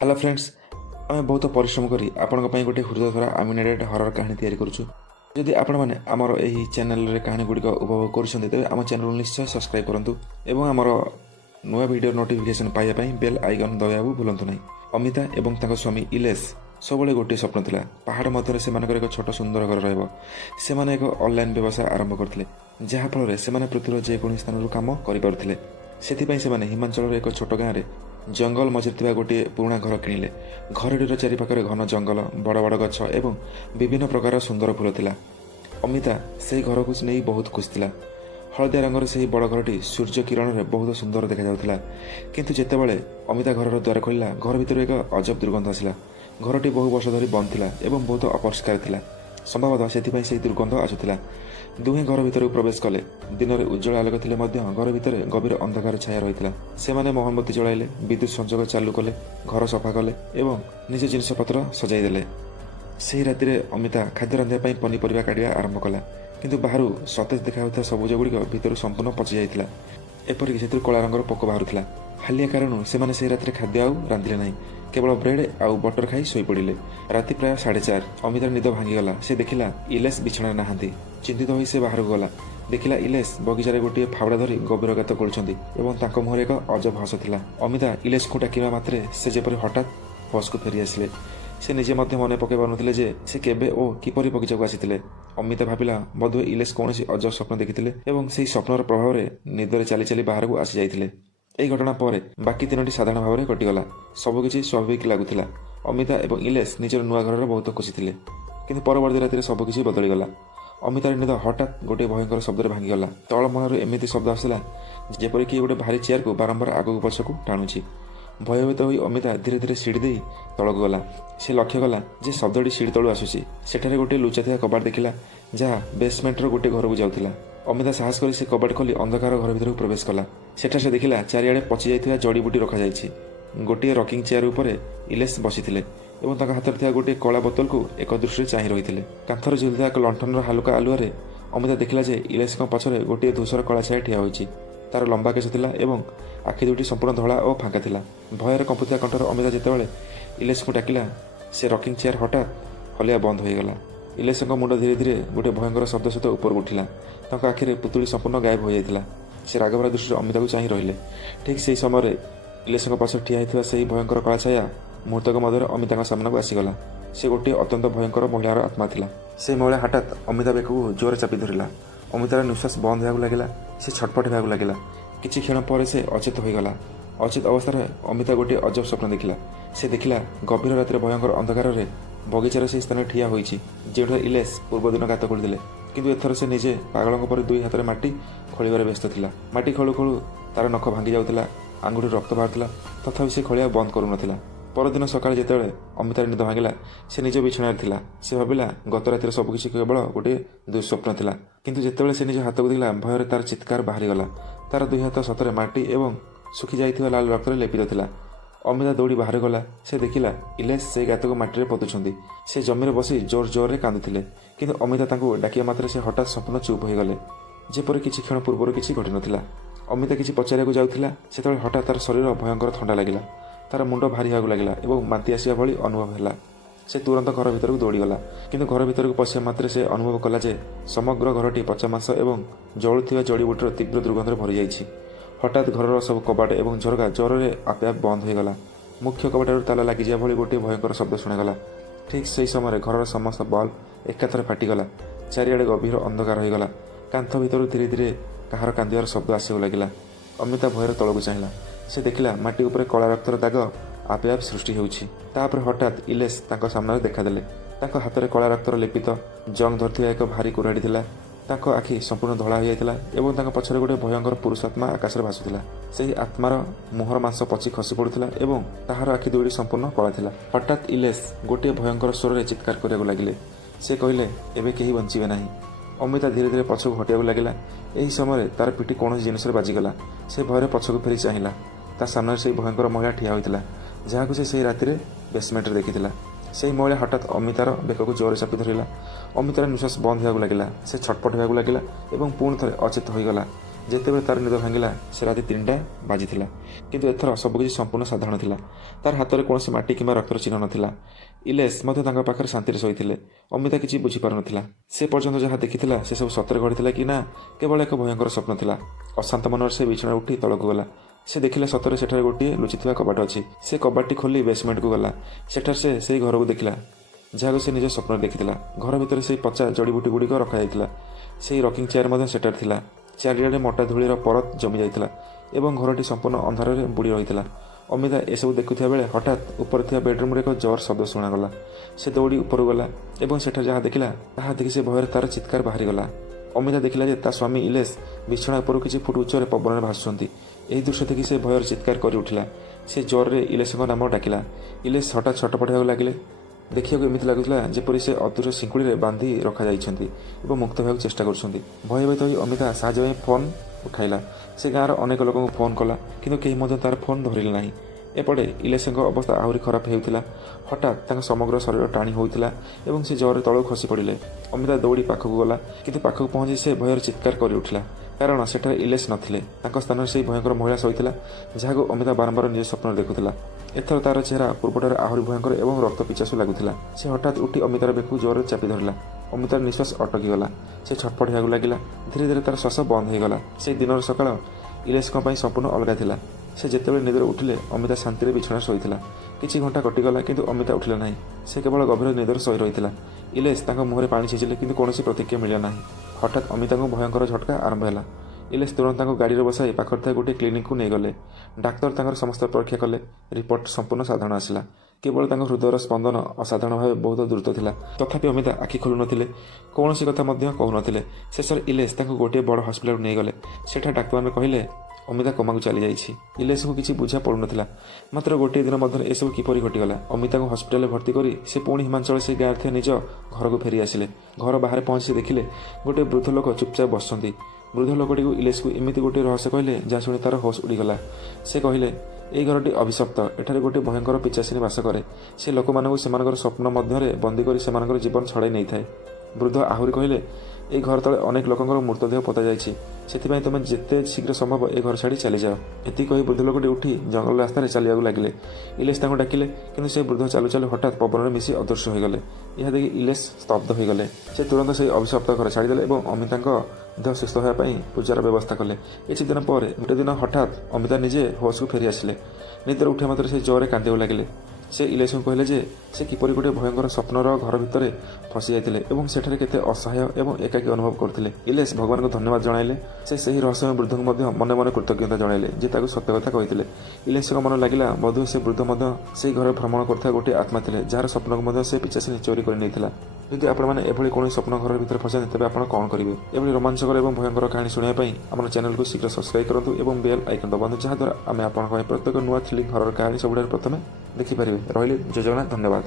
Hello friends, आम बहुत परिश्रम करी आपण गोटे हृदय धरा आमिनेटेड हरर कहानी तैयारी करुचु। जदि आपण मैंने आमर यही चैनल रे कहानी गुड़िक उपभोग करुँच तेज आम चैनल निश्चय सब्सक्राइब करूँ और आमर नुआ वीडियो नोटिफिकेशन पाइबापी बेल आइकन दबाइबू भूलु ना। अमिता और तांको स्वामी इलेश सबले गोटे स्वप्न थिला। पहाड़ मध्य से एक छोट सुंदर घर रहिबो। सेमाने एक ऑनलाइन व्यवसाय आरंभ करथिले, जहा फल से पृथ्वीर जेकोसी स्थान काम करें। से हिमाचल एक छोट गाँव में जंगल मझिरे गोटे पुराणा घर किणिले। घरटीर चारिपाखरे घन जंगल, बड़ बड़ गछ एवं विभिन्न प्रकार सुंदर फूल थिला। अमिता से घर को नहीं बहुत खुश थिला। हलदिया रंगर से बड़ घरटी सूर्य किरण में बहुत सुंदर देखा जाउथिला। किंतु जेतेबेले अमिता घर द्वार खोलिला, घर भितर एक अजब दुर्गंध आसिला। घरटी बहु वर्ष धरी बंद थिला एवं बहुत अपरिष्कार थिला। संभवतः सेथिपई से दुर्गंध आसुथिला। दुहें घर भितर प्रवेश कले। दिन में उज्जवल आलोक थिले मध्य घर भितर गभीर अंधकार छाया रही। सेमाने मोहम्बती जलाइले, विद्युत संजोग चालू कले, घर सफा कले एवं निज जिनपतर सजाई देले। से राति अमिता खाद्य रांधिया पनीपरिया काटिया आरंभ कला, किंतु बाहर सतेज देखा सबुज गुड़िक भितर संपूर्ण पचि जाइथिला। एपरिक से कला रंगर पोक बाहरुला। हालिया कारण से राति खाद्य आउ रांधिले नहीं, केवल ब्रेड आउ बटर खाई शोई पड़े। राति प्राय 4:30 अमितार निद भांगीगला। से देखिला इलेश बिछଣା नाहांती। चिंतित होई से बाहर गला। देखिला इलेश बगीचार गोटे फावड़ा धरी गभीर गात कर मुहर एक अजब हस थिला। अमिता इलेश को डाकिबा मात्रे से जेपरि हठात होश को फेरी आसिले। से निजे मध्य मन पकई पारुनथिले जे से केबे ओ किपरि बगीचा को आसिथिले। अमिता भाविला बोधहुए इलेश कौन अजब स्वप्न देखिथिले एवं से स्वप्नर प्रभाव में निदरे चली चली बाहर को आसी जाइथिले। এই ঘটনা পরে বাকি তিনোটি সাধারণ ভাবে কটিগলা। सबकिछि स्वाभाविक लगुला। अमिता और इलेश निजर नुआ घर बहुत खुशी थे, किंतु परवर्ती राति सबकिछि बदलीगला। अमितार निद हठात गोटे भयंकर शब्द भांगीगला। तलमहलू एमती शब्द आसला जेपरिक गोटे भारी चेयर को बारंबार आगक पछकू टाणुछि। भयभीत होई अमिता धीरे धीरे सीढ़ी दे तलक गला। से लक्ष्य कला जे शब्दटी सीढ़ी तलू आसुछि। सेठारे गोटे लुचा कबाट देखिला, जहाँ बेसमेंटर गोटे घर को जाउथिला। अमिता साहस कर से कबाट खोली अंधकार घर भीतर प्रवेश कला। सेठा से देखिला चारिआडे पचि जाइथिबा जड़ीबुटी रखा जाइछि। गोटे रकिंग चेयर उपरे इलेश बसिथिले एवं तांका हाथ में गोटे कला बोतल को एक दृष्टि चाहि रहिथिले। कांथर झुलुଥିବା एक लंठनर हालुका आलुआरे अमिता देखिला जे इलेश पछरे गोटे धूसर कला छाया ठिया होइछि। तार लंबा केश थिला एवं आखि दुटी संपूर्ण धला और फांका थिला। भयर कंपुଥିବା कंठर अमिता जेतेबेले इलेश को डाकिला, से रकिंग चेयर हठात हलिया बंद होइगला। इलेश मुंड धीरे धीरे गोटे भयंकर शब्द सहित ऊपर उठिला। तांका आखिरे पुतुड़ी संपूर्ण गायब हो जाइथिला। से रागभरा दृष्टि अमिता को चाहि रहिले। ठीक से समय इलेश पछरे ठिया होइथिबा सेही भयंकर कला छाया मुहूर्तक मध्य अमिता सामना को आसीगला। से गोटे अत्यंत भयंकर महिलार आत्मा थिला। से महिला हठात अमिता बेक को जोर चापी धरिला। अमितार निश्वास बंद होगा लगिला। से छटपट होगा लगिला। किछि क्षण पर से अचेत होइगला। अचेत अवस्था अमिता गोटे अजब स्वप्न देखिला। से देखिला गभीर रातिर भयंकर अंधकार रे बगीचार से स्थान ठिया होइछि, जेठा इलेश पूर्व दिन गात खोलिदेले। किंतु एथर से निजे पागलक पर दुई हाथ में माटी खोलिबार व्यस्त थिला। माटी खोलु खोलु तार नख भांगी जाउथिला, आंगुठी रक्त बाहरुला, तथापि से खोलिया बंद करू नथिला। परदिन सकाळ जेतेबेले अमितार निद भांगिला, से निज बिछणार थिला। से भाविला गत रातिर सबकिछि केवल गोटे दुस्वप्न थिला। किंतु जेतेबेले से निज हाथ को देखला, भयर तार चित्कार बाहरी गला। तार दुई हाथ सतरे माटी एवं सुखी जाइथिबा लाल रक्तरे लेपित थिला। अमिता दौड़ी बाहर गला। से देखिला इलेश से गात को माटी पोतुछंती। से जमीन बसी जोर जोर कांदुथिले, किंतु अमिता तांको डाकिया मात्रे से हठात संपूर्ण चुप हो गले, जेपरि किछि क्षण पूर्व किछि घटी नथिला। अमिता किछि पचारिया जाउथिला, सेतेबेले हठात तार शरीर भयंकर ठंडा लागिला। तार मुंड भारी होगा लगिला एवं मांती आसिया भली अनुभव हैला। से तुरंत घर भीतर को दौड़ीगला, किंतु घर भीतर को पशिया मात्रे से अनुभव कला जे समग्र घरटी पचा मांस एवं जळुथिबा जड़ीबुटीर तीव्र दुर्गंधरे भरी जाइछि। हठात घर सब कबाट एवं झरका जोरे आपे आप बंद होइगला। मुख्य कबाटर ताला लागि जा भली गोटे भयंकर शब्द शुणागला। ठीक से समय घर समस्त बल्ब एकाथरे फाटिगला। चारिआडे गभीर अंधकार होइगला। कांथ भीतर धीरे धीरे कहार कांदिबार शब्द आसिବାକୁ लगिला। अमिता भयर तळକୁ चाहिला। से देखिला माटी उपरे कला रक्तर दाग आपे आप सृष्टि होउछि। तापर हठात इलेश तांको सामने देखादेले। तांको हाथ में कला रक्तर लेपित जंग धरथिबा एक भारी कुराड़ी थिला। तांको आखि संपूर्ण धला हो जाइतिला एवं तांको पछरे गोटे भयंकर पुरुष आत्मा आकाश में भासुथिला। सेही आत्मार मुहर मांस पची खसी पड़ुथिला एवं ताहार आखि दुईटी संपूर्ण कला थिला। हठात इलेश गोटे भयंकर स्वर में चित्कार करियाକୁ लागिले। से कहले एबे केही बंचिबे नाही। अमिता धीरे धीरे पछक हटियाକୁ लागिला। एही समय तार पिठी कौन जिनिस बाजिगला। से भयर पछक फेरी चाहिला। ता सामने से भयंकर महिला ठिया होइतिला, जहां से राति बेसमेंट देखिथिला। से महिला हठात अमितार बेक को जोर चापी धरिला। अमितार निश्वास बंद होगा लगिला। से छटपट होगा लगिला एवं पुणी थे अचेत होइगला। ଯେତେବେଳେ ତାର ନିଦ ଭାଙ୍ଗିଲା ସେ ରାତି 3ଟା ବାଜିଥିଲା। କିନ୍ତୁ ଏଥର ସବୁକିଛି ସମ୍ପୂର୍ଣ୍ଣ ସାଧାରଣ ଥିଲା। ତାର ହାତରେ କୌଣସି ମାଟି କିମ୍ବା ରକ୍ତର ଚିହ୍ନ ନଥିଲା। ଇଲେଶ ମଧ୍ୟ ତାଙ୍କ ପାଖରେ ଶାନ୍ତିରେ ଶୋଇଥିଲେ। ଅମିତା କିଛି ବୁଝିପାରୁନଥିଲା। ସେ ପର୍ଯ୍ୟନ୍ତ ଯାହା ଦେଖିଥିଲା ସେସବୁ ସତରେ ଘଟିଥିଲା କି ନା କେବଳ ଏକ ଭୟଙ୍କର ସ୍ୱପ୍ନ ଥିଲା। ଅଶାନ୍ତ ମନରେ ସେ ବିଛଣା ଉଠି ତଳକୁ ଗଲା। ସେ ଦେଖିଲା ସତରେ ସେଠାରେ ଗୋଟିଏ ଲୁଚିଥିବା କବାଟ ଅଛି। ସେ କବାଟଟି ଖୋଲି ବେସମେଣ୍ଟକୁ ଗଲା। ସେଠାରେ ସେ ସେହି ଘରକୁ ଦେଖିଲା ଯାହାକୁ ସେ ନିଜ ସ୍ୱପ୍ନରେ ଦେଖିଥିଲା। ଘର ଭିତରେ ସେହି ପଚା ଜଡ଼ିବୁଟି ଗୁଡ଼ିକ ରଖାଯାଇଥିଲା। ସେହି ରକିଂ ଚେୟାର ମଧ୍ୟ ସେଠାରେ ଥିଲା। ଚାରିଆଡ଼େ ମୋଟା ଧୂଳିର ପରତ ଜମି ଯାଇଥିଲା ଏବଂ ଘରଟି ସମ୍ପୂର୍ଣ୍ଣ ଅନ୍ଧାରରେ ବୁଡ଼ି ରହିଥିଲା। ଅମିତା ଏସବୁ ଦେଖୁଥିବା ବେଳେ ହଠାତ୍ ଉପରେ ଥିବା ବେଡ୍ରୁମ୍ରେ ଏକ ଜୋର ଶବ୍ଦ ଶୁଣାଗଲା। ସେ ଦୌଡ଼ି ଉପରକୁ ଗଲା ଏବଂ ସେଠାରେ ଯାହା ଦେଖିଲା ତାହା ଦେଖି ସେ ଭୟରେ ତାର ଚିତ୍କାର ବାହାରିଗଲା। ଅମିତା ଦେଖିଲା ଯେ ତା ସ୍ୱାମୀ ଇଲେଶ ବିଛଣା ଉପରୁ କିଛି ଫୁଟ ଉଚ୍ଚରେ ପବନରେ ଭାସୁଛନ୍ତି। ଏହି ଦୃଶ୍ୟ ଦେଖି ସେ ଭୟରେ ଚିତ୍କାର କରି ଉଠିଲା। ସେ ଜୋରରେ ଇଲେଶଙ୍କ ନାମ ଡାକିଲା। ଇଲେଶ ହଠାତ୍ ଛଟପଟ ହେବାକୁ ଲାଗିଲେ। ଦେଖିବାକୁ ଏମିତି ଲାଗୁଥିଲା ଯେପରି ସେ ଅଦୃଶ୍ୟ ଶିଙ୍କୁଳିରେ ବାନ୍ଧି ରଖାଯାଇଛନ୍ତି ଏବଂ ମୁକ୍ତ ହେବାକୁ ଚେଷ୍ଟା କରୁଛନ୍ତି। ଭୟଭୀତ ହୋଇ ଅମିତା ସାହାଯ୍ୟ ପାଇଁ ଫୋନ୍ ଉଠାଇଲା। ସେ ଗାଁର ଅନେକ ଲୋକଙ୍କୁ ଫୋନ୍ କଲା କିନ୍ତୁ କେହି ମଧ୍ୟ ତାର ଫୋନ୍ ଧରିଲେ ନାହିଁ। ଏପଟେ ଇଲେଶଙ୍କ ଅବସ୍ଥା ଆହୁରି ଖରାପ ହେଉଥିଲା। ହଠାତ୍ ତାଙ୍କ ସମଗ୍ର ଶରୀର ଟାଣି ହୋଇଥିଲା ଏବଂ ସେ ଜୋରରେ ତଳକୁ ଖସି ପଡ଼ିଲେ। ଅମିତା ଦୌଡ଼ି ପାଖକୁ ଗଲା କିନ୍ତୁ ପାଖକୁ ପହଞ୍ଚି ସେ ଭୟରେ ଚିତ୍କାର କରି ଉଠିଲା କାରଣ ସେଠାରେ ଇଲେଶ ନଥିଲେ। ତାଙ୍କ ସ୍ଥାନରେ ସେହି ଭୟଙ୍କର ମହିଳା ଶୋଇଥିଲା ଯାହାକୁ ଅମିତା ବାରମ୍ବାର ନିଜ ସ୍ୱପ୍ନରେ ଦେଖୁଥିଲା। ଏଥର ତାର ଚେହେରା ପୂର୍ବଠାରୁ ଆହୁରି ଭୟଙ୍କର ଏବଂ ରକ୍ତ ପିଚାସୁ ଲାଗୁଥିଲା। ସେ ହଠାତ୍ ଉଠି ଅମିତାର ବେକକୁ ଜୋରରେ ଚାପି ଧରିଲା। ଅମିତାର ନିଶ୍ୱାସ ଅଟକିଗଲା। ସେ ଛଟପଟ ହେବାକୁ ଲାଗିଲା। ଧୀରେ ଧୀରେ ତାର ଶ୍ୱାସ ବନ୍ଦ ହୋଇଗଲା। ସେହି ଦିନର ସକାଳ ଇଲେଶଙ୍କ ପାଇଁ ସମ୍ପୂର୍ଣ୍ଣ ଅଲଗା ଥିଲା। ସେ ଯେତେବେଳେ ନିଦରେ ଉଠିଲେ ଅମିତା ଶାନ୍ତିରେ ବିଛଣାରେ ଶୋଇଥିଲା। କିଛି ଘଣ୍ଟା କଟିଗଲା କିନ୍ତୁ ଅମିତା ଉଠିଲା ନାହିଁ। ସେ କେବଳ ଗଭୀର ନିଦରେ ଶୋଇ ରହିଥିଲା। ଇଲେଶ ତାଙ୍କ ମୁହଁରେ ପାଣି ଛିଞ୍ଚିଲେ କିନ୍ତୁ କୌଣସି ପ୍ରତିକ୍ରିୟା ମିଳିଲା ନାହିଁ। ହଠାତ୍ ଅମିତାଙ୍କୁ ଭୟଙ୍କର ଝଟକା ଆରମ୍ଭ ହେଲା। ଇଲେଶ ତୁରନ୍ତ ତାଙ୍କୁ ଗାଡ଼ିରେ ବସାଇ ପାଖରେ ଥିବା ଗୋଟିଏ କ୍ଲିନିକକୁ ନେଇଗଲେ। ଡାକ୍ତର ତାଙ୍କର ସମସ୍ତ ପରୀକ୍ଷା କଲେ। ରିପୋର୍ଟ ସମ୍ପୂର୍ଣ୍ଣ ସାଧାରଣ ଆସିଲା। କେବଳ ତାଙ୍କ ହୃଦୟର ସ୍ପନ୍ଦନ ଅସାଧାରଣ ଭାବେ ବହୁତ ଦ୍ରୁତ ଥିଲା। ତଥାପି ଅମିତା ଆଖି ଖୋଲୁନଥିଲେ, କୌଣସି କଥା ମଧ୍ୟ କହୁନଥିଲେ। ଶେଷରେ ଇଲେଶ ତାଙ୍କୁ ଗୋଟିଏ ବଡ଼ ହସ୍ପିଟାଲକୁ ନେଇଗଲେ। ସେଠାରେ ଡାକ୍ତରମାନେ କହିଲେ ଅମିତା କୋମାକୁ ଚାଲିଯାଇଛି। ଇଲେଶଙ୍କୁ କିଛି ବୁଝା ପଡ଼ୁନଥିଲା। ମାତ୍ର ଗୋଟିଏ ଦିନ ମଧ୍ୟରେ ଏସବୁ କିପରି ଘଟିଗଲା। ଅମିତାଙ୍କୁ ହସ୍ପିଟାଲରେ ଭର୍ତ୍ତି କରି ସେ ପୁଣି ହିମାଞ୍ଚଳ ସେ ଗାଁରେ ଥିବା ନିଜ ଘରକୁ ଫେରି ଆସିଲେ। ଘର ବାହାରେ ପହଞ୍ଚି ଦେଖିଲେ ଗୋଟିଏ ବୃଦ୍ଧ ଲୋକ ଚୁପଚାପ ବସିଛନ୍ତି। ବୃଦ୍ଧ ଲୋକଟିକୁ ଇଲେଶକୁ ଏମିତି ଗୋଟିଏ ରହସ୍ୟ କହିଲେ ଯାହା ଶୁଣି ତାର ହୋସ୍ ଉଡ଼ିଗଲା। ସେ କହିଲେ ଏହି ଘରଟି ଅଭିଶପ୍ତ। ଏଠାରେ ଗୋଟିଏ ଭୟଙ୍କର ପିଚାସିନୀ ବାସ କରେ। ସେ ଲୋକମାନଙ୍କୁ ସେମାନଙ୍କର ସ୍ୱପ୍ନ ମଧ୍ୟରେ ବନ୍ଦୀ କରି ସେମାନଙ୍କର ଜୀବନ ଛଡ଼ାଇ ନେଇଥାଏ। ବୃଦ୍ଧ ଆହୁରି କହିଲେ ଏହି ଘର ତଳେ ଅନେକ ଲୋକଙ୍କର ମୃତଦେହ ପୋତାଯାଇଛି। ସେଥିପାଇଁ ତୁମେ ଯେତେ ଶୀଘ୍ର ସମ୍ଭବ ଏ ଘର ଛାଡ଼ି ଚାଲିଯାଅ। ଏତିକି କହି ବୃଦ୍ଧ ଲୋକଟି ଉଠି ଜଙ୍ଗଲ ରାସ୍ତାରେ ଚାଲିବାକୁ ଲାଗିଲେ। ଇଲେଶ ତାଙ୍କୁ ଡାକିଲେ କିନ୍ତୁ ସେ ବୃଦ୍ଧ ଚାଲୁ ଚାଲୁ ହଠାତ୍ ପବନରେ ମିଶି ଅଦୃଶ୍ୟ ହୋଇଗଲେ। ଏହା ଦେଖି ଇଲେଶ ସ୍ତବ୍ଧ ହୋଇଗଲେ। ସେ ତୁରନ୍ତ ସେହି ଅଭିଶପ୍ତ ଘର ଛାଡ଼ିଦେଲେ ଏବଂ ଅମିତାଙ୍କ ଦେହ ସୁସ୍ଥ ହେବା ପାଇଁ ପୂଜାର ବ୍ୟବସ୍ଥା କଲେ। କିଛି ଦିନ ପରେ ଗୋଟେ ଦିନ ହଠାତ୍ ଅମିତା ନିଜେ ହୋସ୍କୁ ଫେରି ଆସିଲେ। ନିଦରେ ଉଠିବା ମାତ୍ରେ ସେ ଜୋରରେ କାନ୍ଦିବାକୁ ଲାଗିଲେ। ସେ ଇଲେଶଙ୍କୁ କହିଲେ ଯେ ସେ କିପରି ଗୋଟିଏ ଭୟଙ୍କର ସ୍ୱପ୍ନର ଘର ଭିତରେ ଫସି ଯାଇଥିଲେ ଏବଂ ସେଠାରେ କେତେ ଅସହାୟ ଏବଂ ଏକାକୀ ଅନୁଭବ କରୁଥିଲେ। ଇଲେଶ ଭଗବାନଙ୍କୁ ଧନ୍ୟବାଦ ଜଣାଇଲେ। ସେ ସେହି ରହସ୍ୟମୟ ବୃଦ୍ଧଙ୍କୁ ମଧ୍ୟ ମନେ ମନେ କୃତଜ୍ଞତା ଜଣାଇଲେ ଯେ ତାକୁ ସତ୍ୟ କଥା କହିଥିଲେ। ଇଲେଶଙ୍କ ମନ ଲାଗିଲା ବୋଧହୁଏ ସେ ବୃଦ୍ଧ ମଧ୍ୟ ସେହି ଘରେ ଭ୍ରମଣ କରୁଥିବା ଗୋଟିଏ ଆତ୍ମା ଥିଲେ ଯାହାର ସ୍ୱପ୍ନକୁ ମଧ୍ୟ ସେ ପିଚାସିନୀ ଚୋରି କରି ନେଇଥିଲା। ଯଦି ଆପଣମାନେ ଏଭଳି କୌଣସି ସ୍ୱପ୍ନ ଘର ଭିତରେ ଫସାନ୍ତି ତେବେ ଆପଣ କ'ଣ କରିବେ? ଏଭଳି ରୋମାଞ୍ଚକର ଏବଂ ଭୟଙ୍କର କାହାଣୀ ଶୁଣିବା ପାଇଁ ଆମର ଚ୍ୟାନେଲକୁ ଶୀଘ୍ର ସବସ୍କ୍ରାଇବ୍ କରନ୍ତୁ ଏବଂ ବେଲ୍ ଆଇକନ୍ ଦବାନ୍ତୁ ଯାହାଦ୍ୱାରା ଆମେ ଆପଣଙ୍କ ପାଇଁ ପ୍ରତ୍ୟେକ ନୂଆ ଥ୍ରିଲିଂ ହରର କାହାଣୀ ସବୁଠାରୁ ପ୍ରଥମେ ଦେଖିପାରିବେ। ରହିଲି, ଜୟ ଜଗନ୍ନାଥ, ଧନ୍ୟବାଦ।